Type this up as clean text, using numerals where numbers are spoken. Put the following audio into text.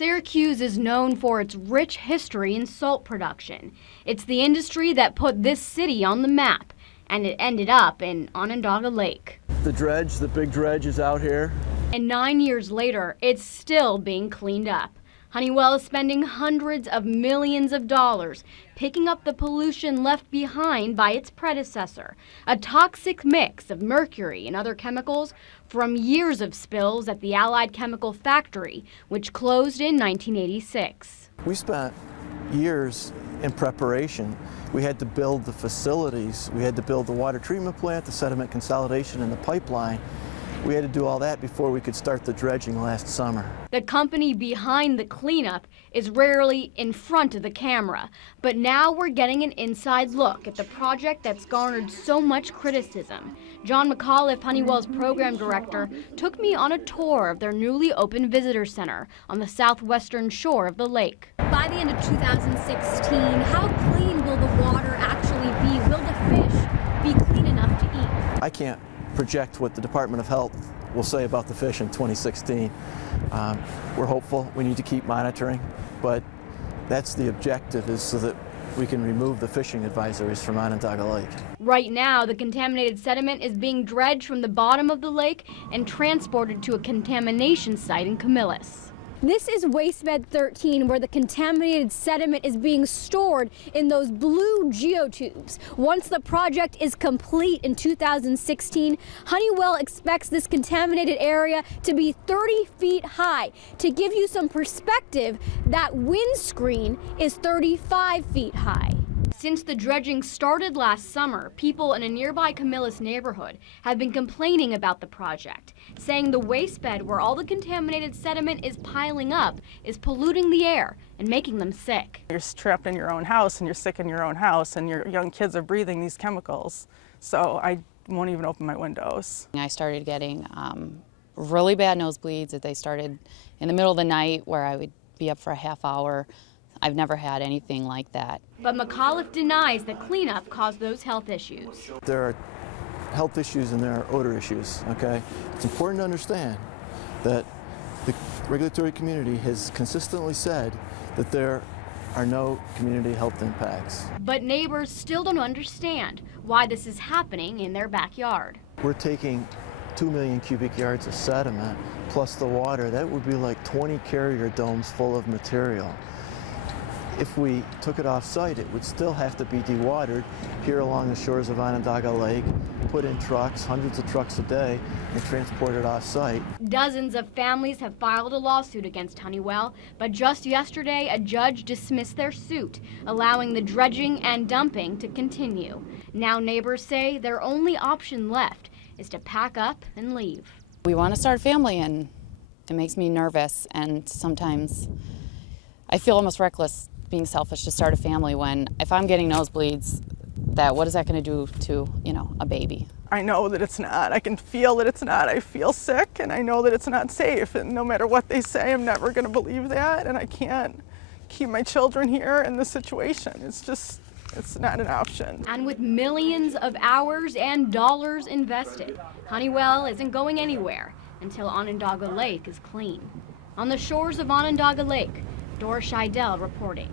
Syracuse is known for its rich history in salt production. It's the industry that put this city on the map, and it ended up in Onondaga Lake. The dredge, the big dredge, is out here. And 9 years later, it's still being cleaned up. Honeywell is spending hundreds of millions of dollars picking up the pollution left behind by its predecessor, a toxic mix of mercury and other chemicals from years of spills at the Allied Chemical Factory, which closed in 1986. We spent years in preparation. We had to build the facilities. We had to build the water treatment plant, the sediment consolidation, and the pipeline. We had to do all that before we could start the dredging last summer. The company behind the cleanup is rarely in front of the camera, but now we're getting an inside look at the project that's garnered so much criticism. John McAuliffe, Honeywell's program director, took me on a tour of their newly opened visitor center on the southwestern shore of the lake. By the end of 2016, how clean will the water actually be? Will the fish be clean enough to eat? I can't project what the Department of Health will say about the fish in 2016. We're hopeful. We need to keep monitoring, but that's the objective, is so that we can remove the fishing advisories from Onondaga Lake. Right now, the contaminated sediment is being dredged from the bottom of the lake and transported to a contamination site in Camillus. This is Wastebed 13, where the contaminated sediment is being stored in those blue geotubes. Once the project is complete in 2016, Honeywell expects this contaminated area to be 30 feet high. To give you some perspective, that windscreen is 35 feet high. Since the dredging started last summer, people in a nearby Camillus neighborhood have been complaining about the project, saying the waste bed where all the contaminated sediment is piling up is polluting the air and making them sick. You're trapped in your own house and you're sick in your own house and your young kids are breathing these chemicals. So I won't even open my windows. I started getting really bad nosebleeds. They started in the middle of the night where I would be up for a half hour. I've never had anything like that. But McAuliffe denies the cleanup caused those health issues. There are health issues and there are odor issues, okay? It's important to understand that the regulatory community has consistently said that there are no community health impacts. But neighbors still don't understand why this is happening in their backyard. We're taking 2 million cubic yards of sediment plus the water. That would be like 20 carrier domes full of material. If we took it off-site, it would still have to be dewatered here along the shores of Onondaga Lake, put in trucks, hundreds of trucks a day, and transported off-site. Dozens of families have filed a lawsuit against Honeywell, but just yesterday a judge dismissed their suit, allowing the dredging and dumping to continue. Now neighbors say their only option left is to pack up and leave. We want to start a family, and it makes me nervous, and sometimes I feel almost reckless being selfish to start a family when, if I'm getting nosebleeds, what is that going to do to, a baby? I know that it's not. I can feel that it's not. I feel sick and I know that it's not safe, and no matter what they say, I'm never going to believe that, and I can't keep my children here in this situation. It's not an option. And with millions of hours and dollars invested, Honeywell isn't going anywhere until Onondaga Lake is clean. On the shores of Onondaga Lake, Dora Scheidel reporting.